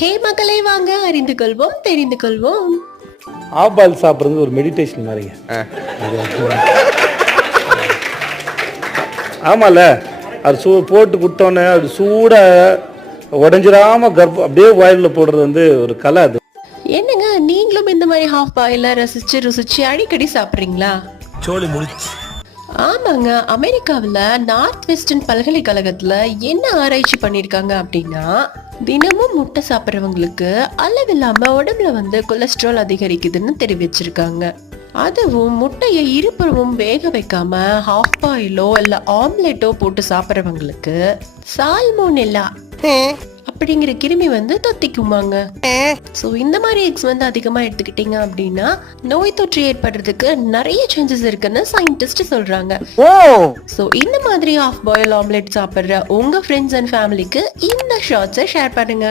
ஹே மக்களை வாங்க அறிந்து கொள்வோம் தெரிந்து கொள்வோம். ஆபால் சாப்பிட்றது ஒரு மெடிடேஷன் மாதிரிங்க. ஆமால, அது போட்டு கொடுத்தோன்னே அது சூடாக உடஞ்சிடாம அப்படியே வாயிலில் போடுறது வந்து ஒரு கலை. அது என்னங்க நீங்களும் இந்த மாதிரி ஹாஃப் பாயில ரசிச்சு ருசிச்சு அடிக்கடி சாப்பிட்றீங்களா? சோலி முடிச்சு. ஆமாங்க, அமெரிக்காவில் நார்த் வெஸ்டர்ன் பல்கலைக்கழகத்துல என்ன ஆராய்ச்சி பண்ணிருக்காங்க அப்படின்னா, தினமும் முட்டை சாப்பிட்றவங்களுக்கு அளவில்லாம உடம்புல வந்து கொலஸ்ட்ரால் அதிகரிக்குதுன்னு தெரிவிச்சிருக்காங்க. அதுவும் முட்டையை இருபுறமும் வேக வைக்காம ஹாஃப் பாயிலோ இல்ல ஆம்லெட்டோ போட்டு சாப்பிட்றவங்களுக்கு சால்மோனெல்லா அப்படிங்கிற கிருமி வந்து தொத்திக்குமாங்க. சோ இந்த மாதிரி எக்ஸ் வந்து அதிகமா எடுத்துக்கிட்டீங்க அப்படின்னா நோய் தொற்று ஏற்படுறதுக்கு நிறைய சான்சஸ் இருக்குன்னு சயின்டிஸ்ட் சொல்றாங்க. சோ இந்த மாதிரி ஆஃப் பாயில் ஆம்லெட் சாப்பிடுற உங்க ஃப்ரெண்ட்ஸ் அண்ட் ஃபேமிலிக்கு இந்த ஷார்ட்ஸை ஷேர் பண்ணுங்க.